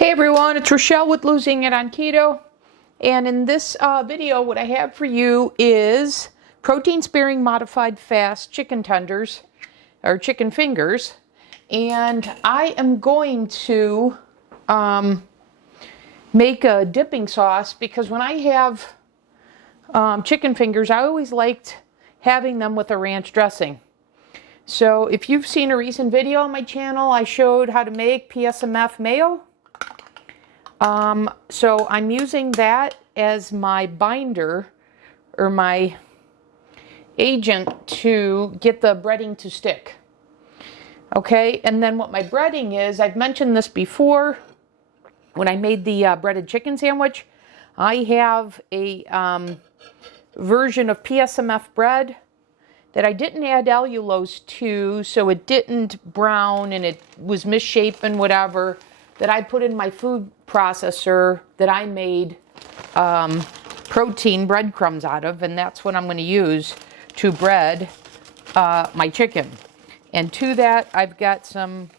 Hey everyone, it's Rochelle with Losing It on Keto. And in this video, what I have for you is protein-sparing modified fast chicken tenders, or chicken fingers. And I am going to make a dipping sauce because when I have chicken fingers, I always liked having them with a ranch dressing. So if you've seen a recent video on my channel, I showed how to make PSMF Mayo. So I'm using that as my binder or my agent to get the breading to stick. Okay, and then what my breading is, I've mentioned this before, when I made the breaded chicken sandwich, I have a version of PSMF bread that I didn't add allulose to, so it didn't brown and it was misshapen, whatever, that I put in my food processor that I made protein breadcrumbs out of, and that's what I'm going to use to bread my chicken. And to that, I've got some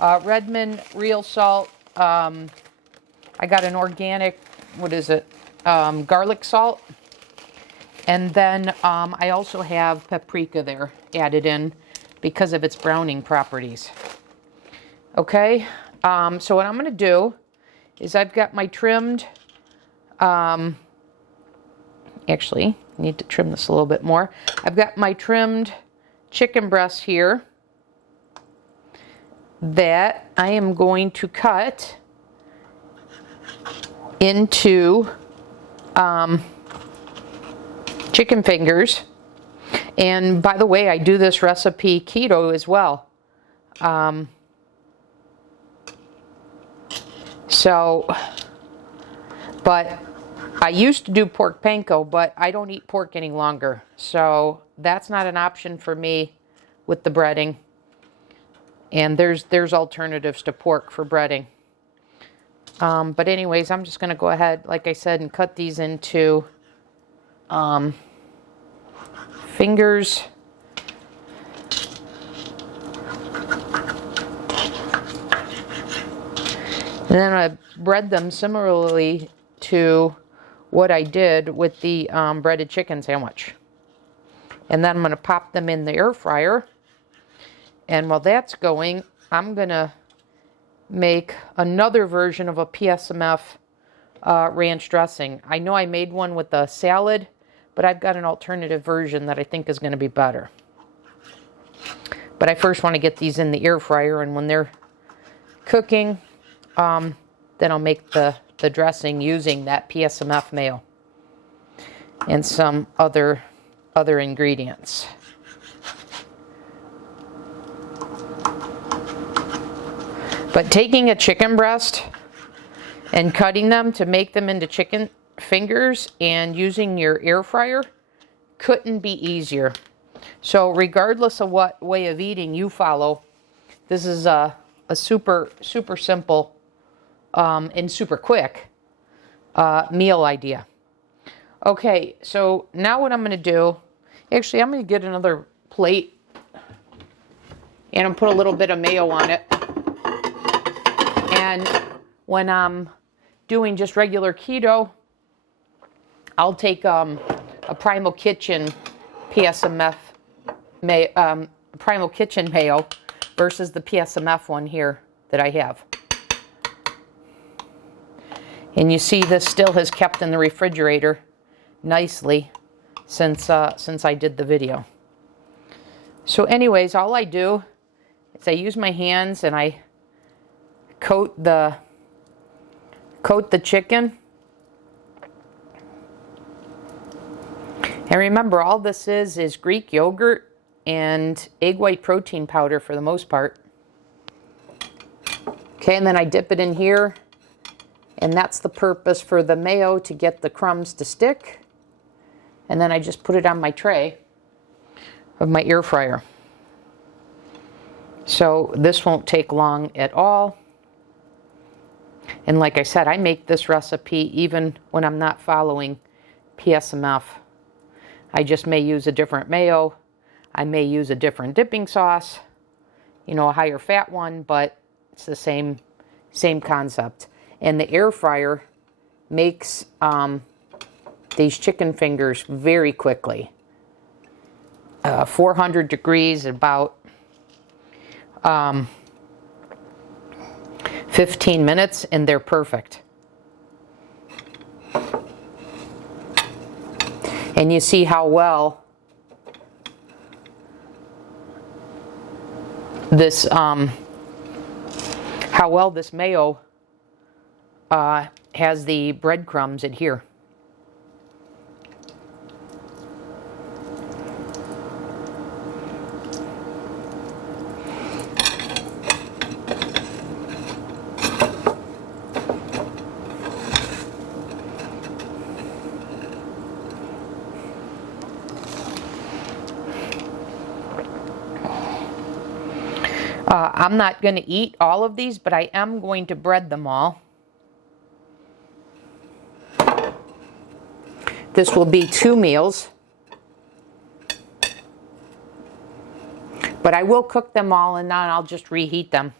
Redmond real salt. I got an organic, garlic salt. And then I also have paprika there added in because of its browning properties. Okay. So what I'm going to do is I've got my trimmed, actually, I need to trim this a little bit more. I've got my trimmed chicken breast here that I am going to cut into chicken fingers. And by the way, I do this recipe keto as well. But I used to do pork panko, but I don't eat pork any longer. So that's not an option for me with the breading. And there's alternatives to pork for breading. But anyways, I'm just going to go ahead, like I said, and cut these into fingers. And then I bread them similarly to what I did with the breaded chicken sandwich. And then I'm going to pop them in the air fryer. And while that's going, I'm going to make another version of a PSMF ranch dressing. I know I made one with a salad, but I've got an alternative version that I think is going to be better. But I first want to get these in the air fryer, and when they're cooking, then I'll make the dressing using that PSMF mayo and some other ingredients. But taking a chicken breast and cutting them to make them into chicken fingers and using your air fryer couldn't be easier. So regardless of what way of eating you follow, this is a super simple and super quick meal idea. Okay, so now what I'm going to do, actually I'm going to get another plate and I'll put a little bit of mayo on it. And when I'm doing just regular keto, I'll take a Primal Kitchen PSMF Primal Kitchen mayo versus the PSMF one here that I have. And you see this still has kept in the refrigerator nicely since I did the video. So anyways, all I do is I use my hands and I coat the chicken. And remember, all this is Greek yogurt and egg white protein powder for the most part. Okay, and then I dip it in here. And that's the purpose for the mayo, to get the crumbs to stick. And then I just put it on my tray of my air fryer. So this won't take long at all. And like I said, I make this recipe even when I'm not following PSMF. I just may use a different mayo. I may use a different dipping sauce, a higher fat one, but it's the same concept. And the air fryer makes these chicken fingers very quickly. 400 degrees, about 15 minutes, and they're perfect. And you see how well this mayo has the breadcrumbs adhere. I'm not going to eat all of these, but I am going to bread them all. This will be 2 meals. But I will cook them all and then I'll just reheat them.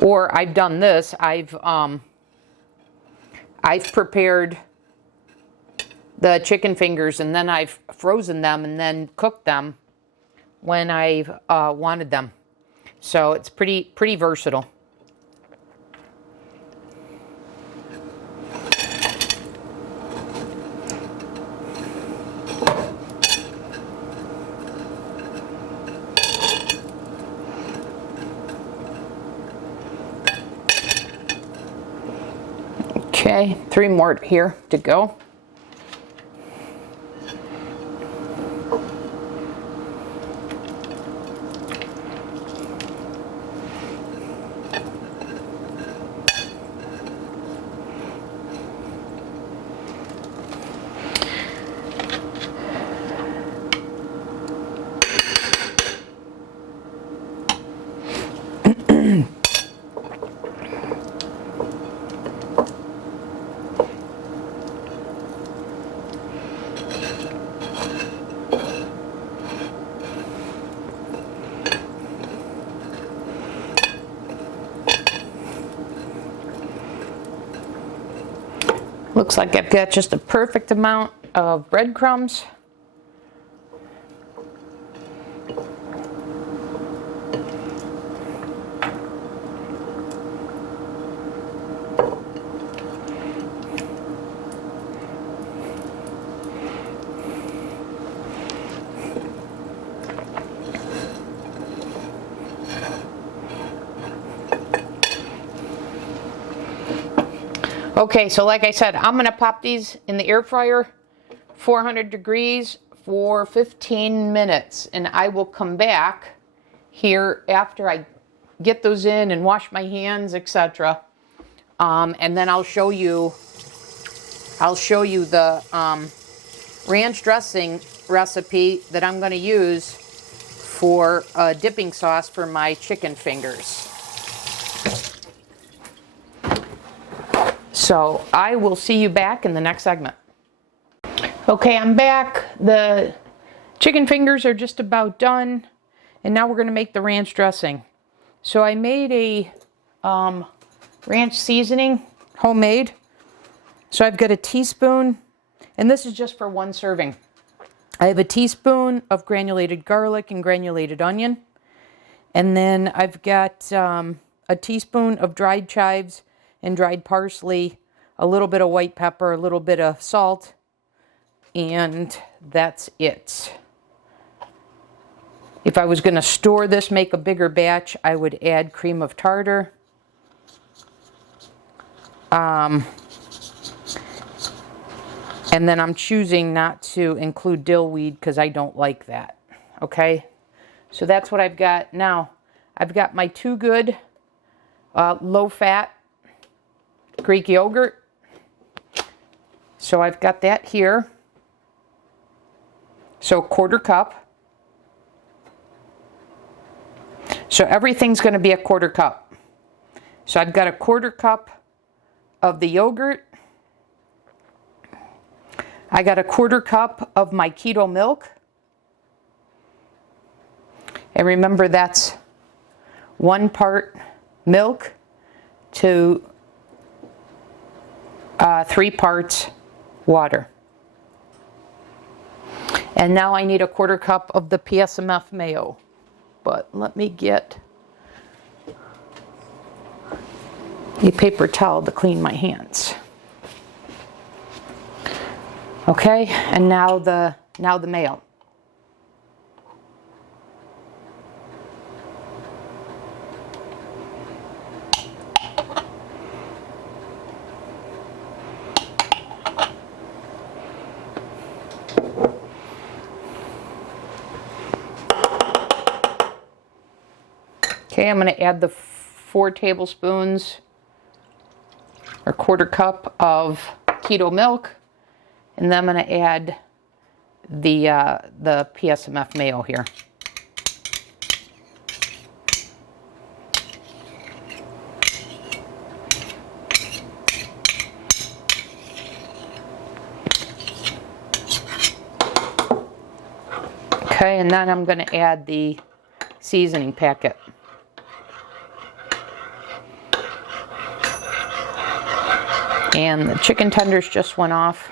Or I've done this. I've prepared the chicken fingers and then I've frozen them and then cooked them when I've wanted them. So it's pretty versatile. Okay, 3 more here to go. Looks like I've got just a perfect amount of breadcrumbs. Okay, so like I said, I'm going to pop these in the air fryer, 400 degrees for 15 minutes. And I will come back here after I get those in and wash my hands, etc. And then I'll show you the ranch dressing recipe that I'm going to use for a dipping sauce for my chicken fingers. So I will see you back in the next segment. Okay, I'm back. The chicken fingers are just about done. And now we're going to make the ranch dressing. So I made a ranch seasoning, homemade. So I've got a teaspoon, and this is just for 1 serving. I have a teaspoon of granulated garlic and granulated onion. And then I've got a teaspoon of dried chives and dried parsley, a little bit of white pepper, a little bit of salt, and that's it. If I was going to store this, make a bigger batch, I would add cream of tartar. And then I'm choosing not to include dill weed because I don't like that. Okay, so that's what I've got. Now, I've got my 2 Good low-fat Greek yogurt. So I've got that here. So 1/4 cup. So everything's going to be a 1/4 cup. So I've got a 1/4 cup of the yogurt. I got a 1/4 cup of my keto milk. And remember, that's 1 part milk to 3 parts water. And now I need a 1/4 cup of the PSMF Mayo. But let me get a paper towel to clean my hands. Okay, and now the mayo. Okay, I'm going to add the 4 tablespoons or 1/4 cup of keto milk, and then I'm going to add the PSMF mayo here. Okay, and then I'm going to add the seasoning packet. And the chicken tenders just went off.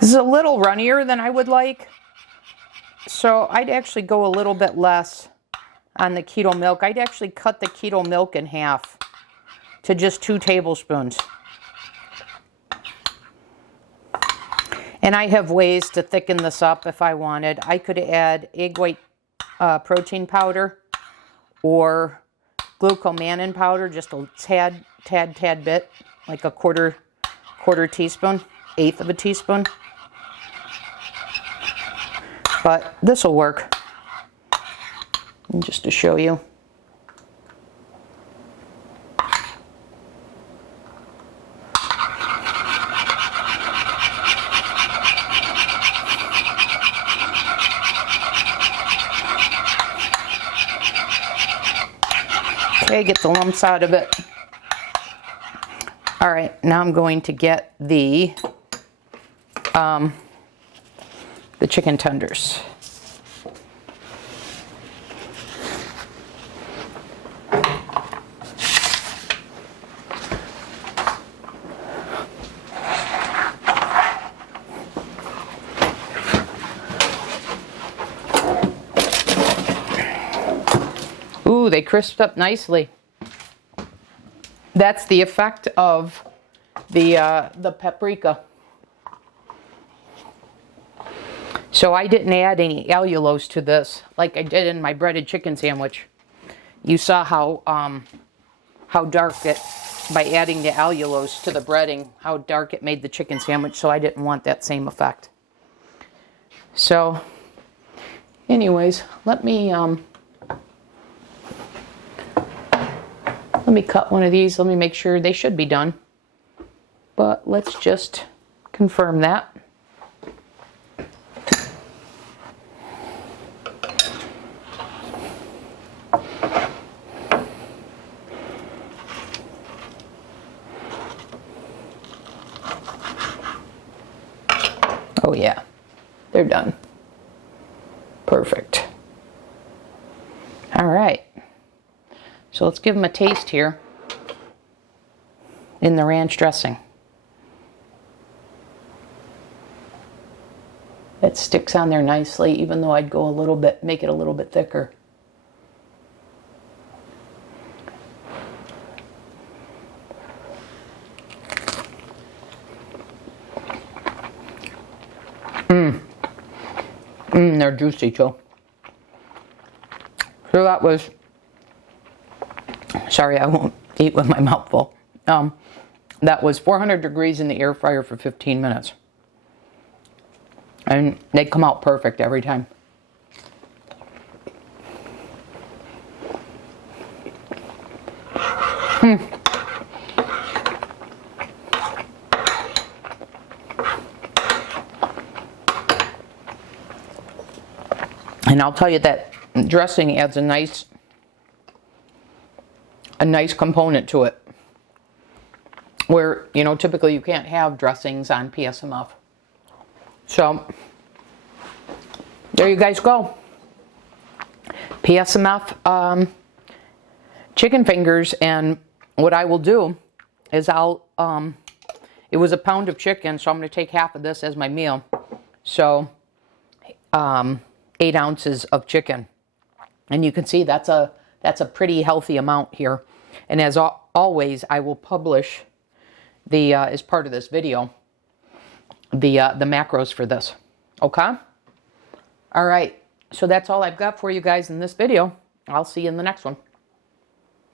This is a little runnier than I would like, so I'd actually go a little bit less on the keto milk. I'd actually cut the keto milk in half to just 2 tablespoons. And I have ways to thicken this up if I wanted. I could add egg white protein powder or glucomannan powder, just a tad bit, like a quarter teaspoon, 1/8 of a teaspoon. But this will work. And just to show you. Okay, get the lumps out of it. All right, now I'm going to get the chicken tenders. Ooh, they crisped up nicely. That's the effect of the paprika. So I didn't add any allulose to this like I did in my breaded chicken sandwich. You saw how dark it, by adding the allulose to the breading, how dark it made the chicken sandwich, so I didn't want that same effect. So anyways, let me cut one of these. Let me make sure they should be done. But let's just confirm that. Oh yeah, they're done. Perfect. All right. So let's give them a taste here in the ranch dressing. It sticks on there nicely, even though I'd go a little bit, make it a little bit thicker. They're juicy too. So that was, sorry, I won't eat with my mouth full. That was 400 degrees in the air fryer for 15 minutes. And they come out perfect every time. And I'll tell you that dressing adds a nice component to it. Where, you know, typically you can't have dressings on PSMF. So, there you guys go. PSMF chicken fingers, and what I will do is it was a pound of chicken, so I'm going to take half of this as my meal. So, 8 ounces of chicken. And you can see that's a pretty healthy amount here. And as always, I will publish the as part of this video the macros for this. Okay? All right. So that's all I've got for you guys in this video. I'll see you in the next one.